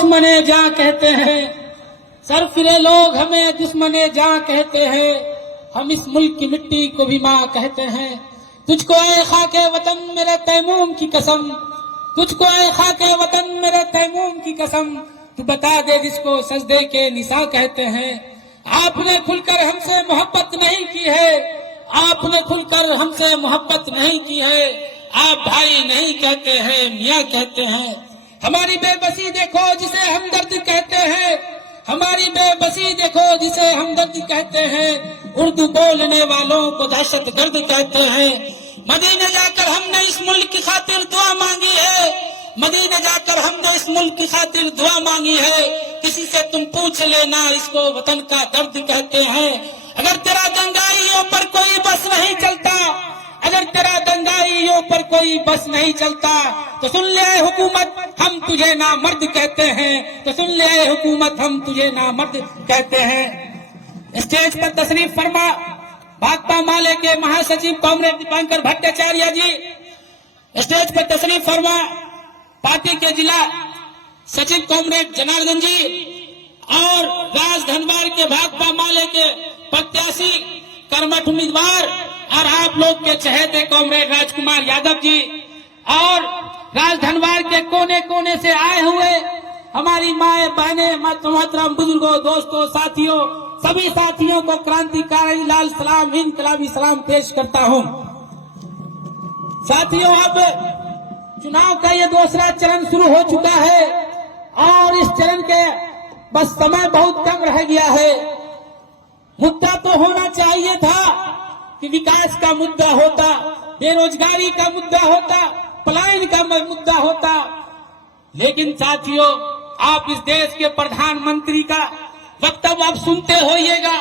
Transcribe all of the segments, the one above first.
दुश्मने जां कहते हैं, सरफिरे लोग हमें दुश्मने जां कहते हैं, हम इस मुल्क की मिट्टी को भी माँ कहते हैं। तुझको ऐ खाके वतन मेरे तैमूम की कसम, तुझको ऐ खाके वतन मेरे तैमूम की कसम, तू बता दे जिसको सजदे के निसा कहते हैं। आपने खुलकर हमसे मोहब्बत नहीं की है, आपने खुलकर हमसे मोहब्बत नहीं की है, आप भाई नहीं कहते हैं, मियाँ कहते हैं। हमारी बेबसी देखो जिसे हमदर्द कहते हैं, हमारी बेबसी देखो जिसे हमदर्द कहते हैं, उर्दू बोलने वालों को दहशत गर्द कहते हैं। मदीने जाकर हमने इस मुल्क की खातिर दुआ मांगी है, मदीने जाकर हमने इस मुल्क की खातिर दुआ मांगी है। किसी से तुम पूछ लेना, इसको वतन का दर्द कहते हैं। अगर तेरा दंगाइयों पर कोई बस नहीं चलता, अगर तेरा दंगाइयों पर कोई बस नहीं चलता, तो सुन ले हुकूमत हम तुझे नामर्द कहते हैं, तो सुन ले हुकूमत हम तुझे नामर्द कहते हैं। स्टेज पर तशरीफ फरमा भाकपा माले के महासचिव कॉमरेड दीपांकर भट्टाचार्य जी, स्टेज पर तशरीफ फरमा पार्टी के जिला सचिव कॉमरेड जनार्दन जी, और राजधनवार के भाकपा माले के प्रत्याशी कर्मठ उम्मीदवार और आप लोग के चहेते कॉमरेड राजकुमार यादव जी, और राजधनवार के कोने कोने से आए हुए हमारी माए बहने मोहतरम बुजुर्गों दोस्तों साथियों, सभी साथियों को क्रांतिकारी लाल सलाम इनकलाबी सलाम पेश करता हूं। साथियों, अब चुनाव का ये दूसरा चरण शुरू हो चुका है और इस चरण के बस समय बहुत कम रह गया है। मुद्दा तो होना चाहिए था कि विकास का मुद्दा होता, बेरोजगारी का मुद्दा होता, पलायन का मुद्दा होता, लेकिन साथियों आप इस देश के प्रधानमंत्री का वक्तव्य आप सुनते होइएगा।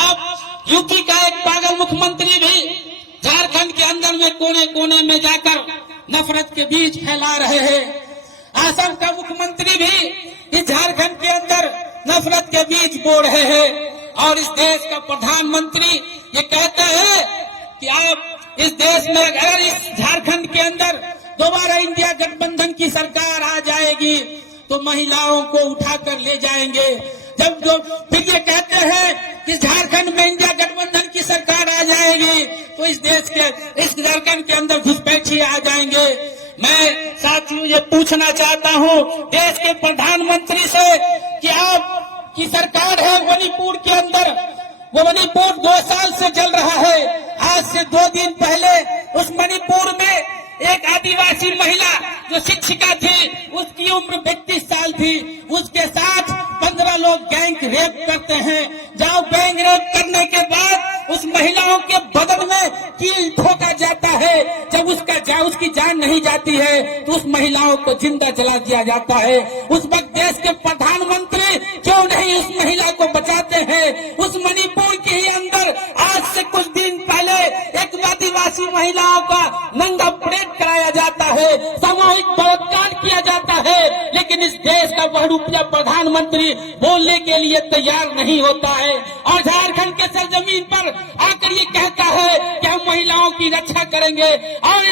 आप यूपी का एक पागल मुख्यमंत्री भी झारखंड के अंदर में कोने कोने में जाकर नफरत के बीज फैला रहे हैं। असम का मुख्यमंत्री भी इस झारखंड के अंदर नफरत के बीज बो रहे हैं, और इस देश का प्रधानमंत्री ये कहते हैं कि आप इस देश में अगर इस झारखंड के अंदर दोबारा इंडिया गठबंधन की सरकार आ जाएगी तो महिलाओं को उठाकर ले जाएंगे। जब जो फिर ये कहते हैं कि झारखंड में इंडिया गठबंधन की सरकार आ जाएगी तो इस देश के इस झारखंड के अंदर घुसपैठी आ जाएंगे। मैं साथियों ये पूछना चाहता हूँ देश के प्रधानमंत्री से कि आप की सरकार है मणिपुर के अंदर, वो मणिपुर 2 साल से जल रहा है। आज से 2 दिन पहले उस मणिपुर में एक आदिवासी महिला जो शिक्षिका थी, उसकी उम्र 32 साल थी, उसके साथ 15 लोग गैंग रेप करते हैं। जब गैंग रेप करने के बाद उस महिलाओं के बदन में कील ठोका जाता है, जब उसकी जान नहीं जाती है तो उस महिलाओं को जिंदा जला दिया जाता है। उस वक्त देश के प्रधानमंत्री क्यों नहीं उस महिला को बचाते हैं? उस मणिपुर के ही अंदर आज से कुछ दिन पहले एक आदिवासी महिलाओं का नंगा परेड कराया जाता है, सामूहिक बलात्कार किया जाता है, लेकिन इस देश का बहुरूपिया प्रधानमंत्री बोलने के लिए तैयार नहीं होता है। और झारखंड के सरजमीन पर आकर ये कहता है कि हम महिलाओं की रक्षा करेंगे, और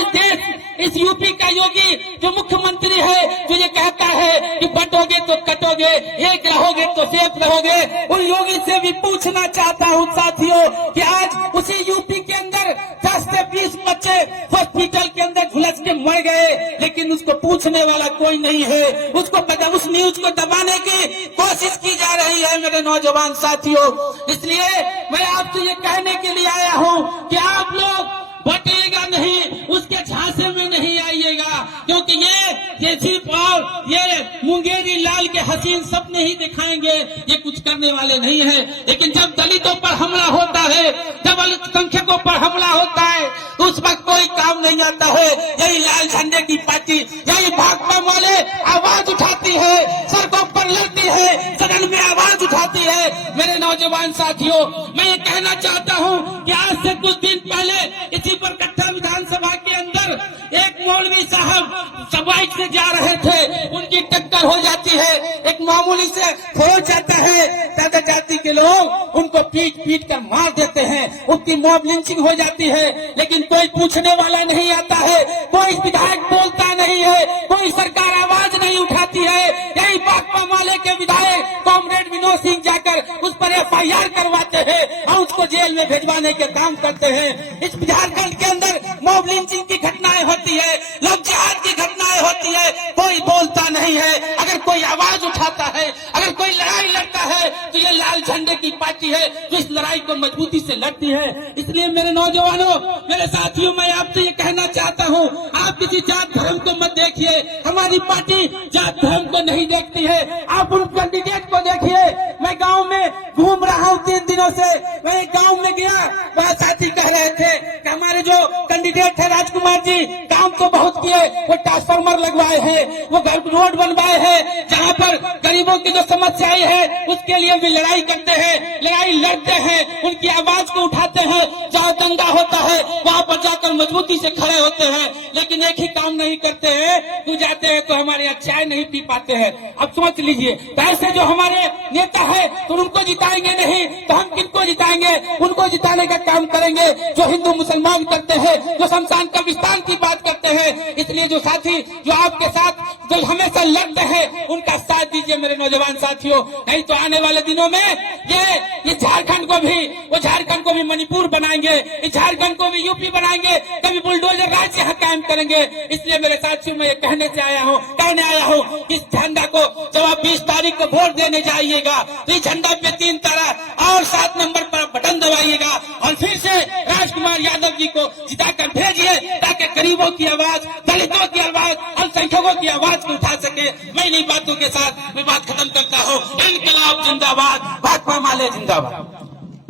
इस यूपी का योगी जो मुख्यमंत्री है जो ये कहता है कि बटोगे तो कटोगे, एक रहोगे तो सेफ रहोगे, उन योगी से भी पूछना चाहता हूँ साथियों कि आज उसी यूपी के अंदर 10 से 20 बच्चे हॉस्पिटल के अंदर झुलस के मर गए, लेकिन उसको पूछने वाला कोई नहीं है। उस न्यूज को दबाने की कोशिश की जा रही है मेरे नौजवान साथियों। इसलिए मैं आपसे ये कहने के लिए आया हूँ कि आप लोग बटेगा नहीं, उसके झांसे में नहीं आइएगा, क्योंकि ये सिर्फ और ये मुंगेरी लाल के हसीन सपने ही दिखाएंगे, ये कुछ करने वाले नहीं है। लेकिन जब दलितों पर हमला होता है, जब अल्पसंख्यकों पर हमला होता है, तो उस वक्त कोई काम नहीं आता है। यही लाल झंडे की पार्टी, यही भाकपा वाले आवाज उठाती है, सड़कों पर लड़ती है, सदन में आवाज उठाती है। मेरे नौजवान साथियों, मैं ये कहना चाहता हूँ कि आज से कुछ दिन पहले इसी पर कट्टा विधानसभा के अंदर एक मौलवी साहब बाइक से जा रहे थे, उनकी टक्कर हो जाती है, एक मामूली से हो जाता है, दादा जाति के लोग उनको पीट कर मार देते हैं, उनकी मॉब लिंचिंग हो जाती है, लेकिन कोई पूछने वाला नहीं आता है, कोई विधायक बोलता नहीं है, कोई सरकार आवाज नहीं उठाती है। है, यही भाकपा माले के विधायक कॉमरेड विनोद सिंह जाकर उस पर FIR करवाते हैं और उसको जेल में भिजवाने के काम करते हैं। इस झारखंड के अंदर मॉब लिंचिंग की घटनाएं होती है, लोग जिहाद की घटनाएं होती है, कोई बोलता नहीं है। अगर कोई आवाज उठाता है, अगर कोई लड़ाई लड़ता है तो ये लाल झंडे की पार्टी है जो इस लड़ाई को मजबूती से लड़ती है। इसलिए मेरे नौजवानों, मेरे साथियों, मैं आपसे ये कहना चाहता हूँ, आप किसी जात धर्म को मत देखिए। हमारी पार्टी जात धर्म को नहीं देखती है। आप उन कैंडिडेट को देखिए। मैं गांव में घूम रहा हूँ 3 दिनों से। मैं एक गांव में गया, वहाँ साथी कह रहे थे कि हमारे जो कैंडिडेट है राजकुमार जी, काम तो बहुत किए, वो ट्रांसफार्मर लगवाए हैं, वो घर रोड बनवाए हैं, जहाँ पर गरीबों की जो समस्याएं है उसके लिए भी लड़ाई करते हैं, लड़ाई लड़ते हैं, उनकी आवाज को उठाते हैं। जहाँ दंगा होता है वहाँ पर जाकर मजबूती से खड़े होते हैं, लेकिन एक ही काम नहीं करते हैं, तू जाते हैं तो हमारे यहाँ चाय नहीं पी पाते हैं। अब समझ लीजिए, ऐसे जो हमारे नेता है तो उनको जिताएंगे नहीं तो हम किनको जिताएंगे? उनको जिताने का काम करेंगे जो हिंदू मुसलमान करते हैं, जो शमशान का विस्तार की बात करते हैं। इसलिए जो साथी जो आपके साथ जो हमेशा लड़ते हैं उनका साथ दीजिए मेरे नौजवान साथियों, नहीं तो आने वाले दिनों में ये झारखंड को भी मणिपुर बनाएंगे, इस झारखंड को भी यूपी बनाएंगे, कभी बुलडोजर राज यहाँ कायम करेंगे। इसलिए मेरे साथियों, मैं ये कहने आया हूँ कि इस झंडा को जब आप 20 तारीख को वोट देने जाइएगा तो इस झंडा पे 3 तारा और 7 नंबर पर बटन दबाइएगा और फिर से राजकुमार यादव जी को जिताकर भेजिए ताकि गरीबों की आवाज, दलितों की आवाज, अल्पसंख्यकों की आवाज को उठा सके। मैं इन्हीं बातों के साथ मैं बात खत्म करता हूँ। इनकलाब जिंदाबाद, भाकपा माले जिंदाबाद।